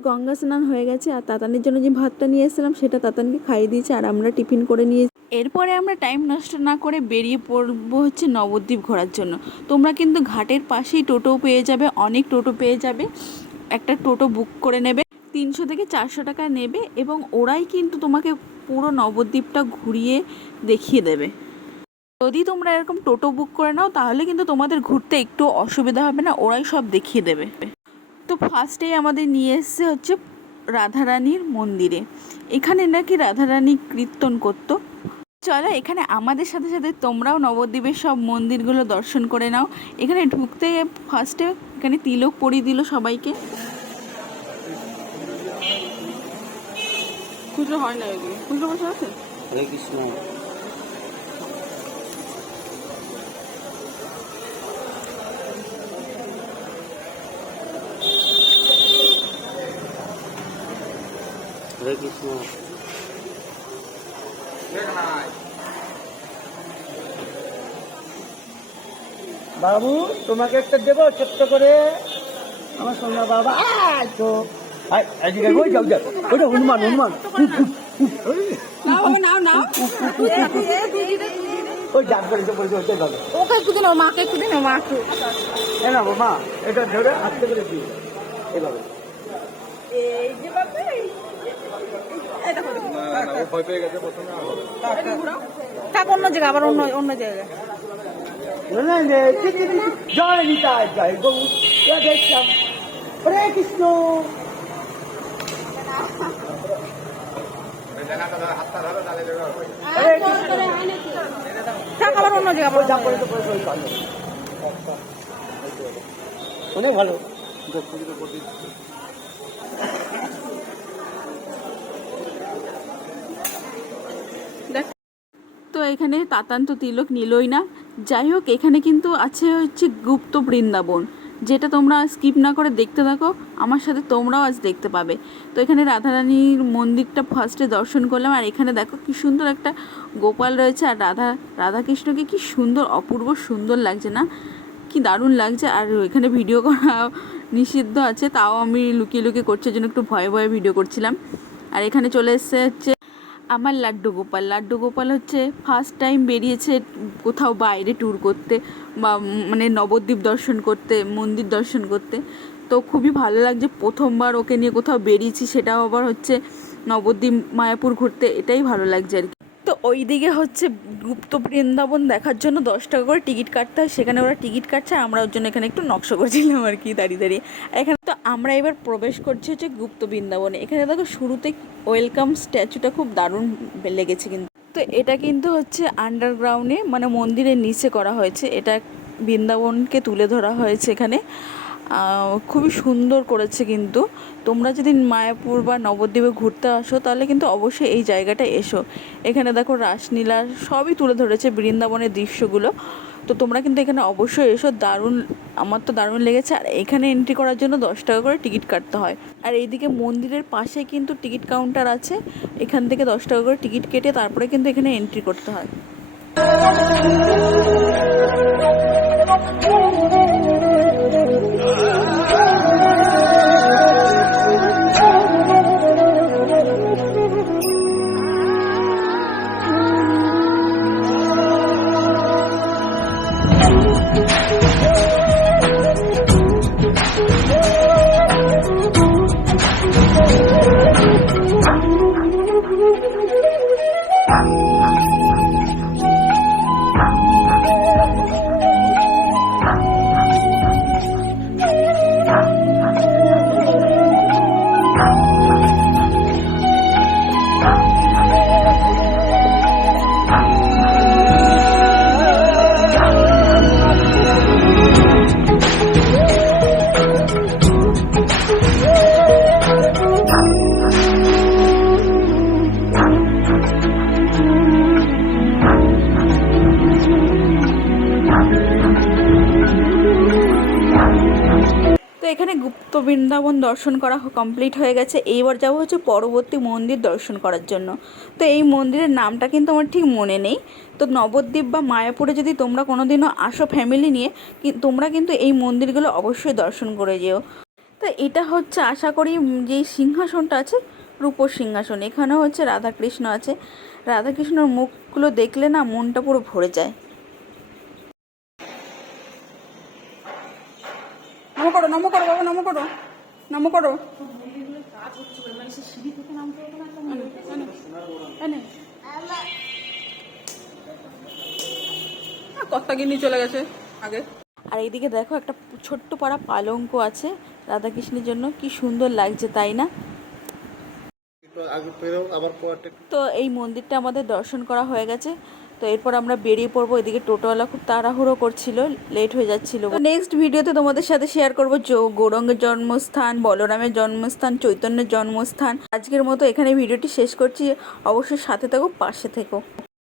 গঙ্গা স্নান হয়ে গেছে আর তাতানির জন্য যে ভাতটা নিয়ে এসেছিলাম সেটা তাতানকে খাইয়ে দিয়েছে আর আমরা টিফিন করে নিয়ে এরপরে আমরা টাইম নষ্ট না করে বেরিয়ে পড়বো হচ্ছে নবদ্বীপ ঘোরার জন্য। তোমরা কিন্তু ঘাটের পাশেই টোটো পেয়ে যাবে, অনেক টোটো পেয়ে যাবে। একটা টোটো বুক করে নেবে, 300 থেকে 400 টাকা নেবে এবং ওরাই কিন্তু তোমাকে পুরো নবদ্বীপটা ঘুরিয়ে দেখিয়ে দেবে। যদি তোমরা এরকম টোটো বুক করে নাও তাহলে কিন্তু তোমাদের ঘুরতে একটু অসুবিধা হবে না, ওরাই সব দেখিয়ে দেবে। তো ফার্স্টেই আমাদের নিয়ে এসছে হচ্ছে রাধারানীর মন্দিরে। এখানে নাকি রাধারানী কীর্তন করতো। চলো এখানে আমাদের সাথে সাথে তোমরাও নবদ্বীপের সব মন্দিরগুলো দর্শন করে নাও। এখানে ঢুকতে ফার্স্টে এখানে তিলক পরিয়ে দিল সবাইকে। খুচরো হয় না, এগুলো খুচরো বসে আছে। হরে কৃষ্ণ। হরে কৃষ্ণ। বাবু তোমাকে একটা দেবো ছোট্ট করে, আমার সোনা বাবা। তো ওইটা হনুমান হনুমান ওই ডাক করে ওইটাই পাবে। ওকে একটু দিন, মাকে একটু দিন, মা একটু না মা, এটা ধরে আস্তে করে দিই এভাবে। অন্য জায়গা, আবার অন্য অন্য জায়গায়। জয় নিতাই, জয় গৌ, দেখলাম। হরে কৃষ্ণ। আবার অন্য জায়গা, অনেক ভালো। তো এখানে তাতান তো তিলক নিলই না। যাই হোক, এখানে কিন্তু আছে হচ্ছে গুপ্ত বৃন্দাবন, যেটা তোমরা স্কিপ না করে দেখতে থাকো, আমার সাথে তোমরাও আজ দেখতে পাবে। তো এখানে রাধারানীর মন্দিরটা ফার্স্টে দর্শন করলাম আর এখানে দেখো কি সুন্দর একটা গোপাল রয়েছে আর রাধাকৃষ্ণকে কি সুন্দর, অপূর্ব সুন্দর লাগছে না, কি দারুণ লাগছে। আর এখানে ভিডিও করা নিষিদ্ধ আছে, তাও আমি লুকিয়ে লুকিয়ে করছি, জন্য একটু ভয়ে ভয়ে ভিডিও করছিলাম। আর এখানে চলে এসছে হচ্ছে আমার লাড্ডু গোপাল হচ্ছে ফার্স্ট টাইম বেরিয়েছে কোথাও বাইরে ট্যুর করতে বা মানে নবদ্বীপ দর্শন করতে, মন্দির দর্শন করতে। তো খুবই ভালো লাগছে, প্রথমবার ওকে নিয়ে কোথাও বেরিয়েছি, সেটাও আবার হচ্ছে নবদ্বীপ মায়াপুর ঘুরতে, এটাই ভালো লাগছে আর কি। তো ওই দিকে হচ্ছে গুপ্ত বৃন্দাবন দেখার জন্য 10 টাকা করে টিকিট কাটতে হয়, সেখানে ওরা টিকিট কাটছে, আমরা ওর জন্য এখানে একটু নকশা করছিলাম আর কি দাঁড়িয়ে দাঁড়িয়ে। আর এখানে তো আমরা এবার প্রবেশ করছি হচ্ছে গুপ্ত বৃন্দাবনে। এখানে দেখো শুরুতে ওয়েলকাম স্ট্যাচুটা খুব দারুণ লেগেছে কিন্তু। তো এটা কিন্তু হচ্ছে আন্ডারগ্রাউন্ডে, মানে মন্দিরের নিচে করা হয়েছে, এটা বৃন্দাবনকে তুলে ধরা হয়েছে এখানে। খুবই সুন্দর করেছে কিন্তু। তোমরা যদি মায়াপুর বা নবদ্বীপে ঘুরতে আসো তাহলে কিন্তু অবশ্যই এই জায়গাটা এসো। এখানে দেখো রাসলীলা সবই তুলে ধরেছে, বৃন্দাবনের দৃশ্যগুলো। তো তোমরা কিন্তু এখানে অবশ্যই এসো, দারুণ, আমার তো দারুণ লেগেছে। আর এখানে এন্ট্রি করার জন্য 10 টাকা করে টিকিট কাটতে হয়। আর এইদিকে মন্দিরের পাশে কিন্তু টিকিট কাউন্টার আছে, এখান থেকে 10 টাকা করে টিকিট কেটে তারপরে কিন্তু এখানে এন্ট্রি করতে হয়। তো এখানে গুপ্ত বৃন্দাবন দর্শন করা কমপ্লিট হয়ে গেছে। এইবার যাবো হচ্ছে পরবর্তী মন্দির দর্শন করার জন্য। তো এই মন্দিরের নামটা কিন্তু আমার ঠিক মনে নেই। তো নবদ্বীপ বা মায়াপুরে যদি তোমরা কোনোদিনও আসো ফ্যামিলি নিয়ে, তোমরা কিন্তু এই মন্দিরগুলো অবশ্যই দর্শন করে যেও। তো তা এটা হচ্ছে আশা করি যে সিংহাসনটা আছে রূপোর সিংহাসন, এখানেও হচ্ছে রাধাকৃষ্ণ আছে। রাধাকৃষ্ণর মুখগুলো দেখলে না মনটা পুরো ভরে যায়। নমো করো, নমো করো বাবা, নমো করো, নমো করো। কর্তাগিন্নি চলে গেছে আগে। আর এইদিকে দেখো একটা ছোট্ট পাড়া পালঙ্ক আছে রাধাকৃষ্ণের জন্য, কি সুন্দর লাগছে তাই না? তো এই মন্দিরটা আমাদের দর্শন করা হয়ে গেছে। তো এরপর আমরা বেরিয়ে পড়বো। এদিকে টোটোওয়ালা খুব তাড়াহুড়ো করছিল, লেট হয়ে যাচ্ছিল। নেক্সট ভিডিওতে তোমাদের সাথে শেয়ার করবো গৌরাঙ্গের জন্মস্থান, বলরামের জন্মস্থান, চৈতন্যের জন্মস্থান। আজকের মতো এখানে ভিডিওটি শেষ করছি। অবশ্যই সাথে থাকো, পাশে থেকো।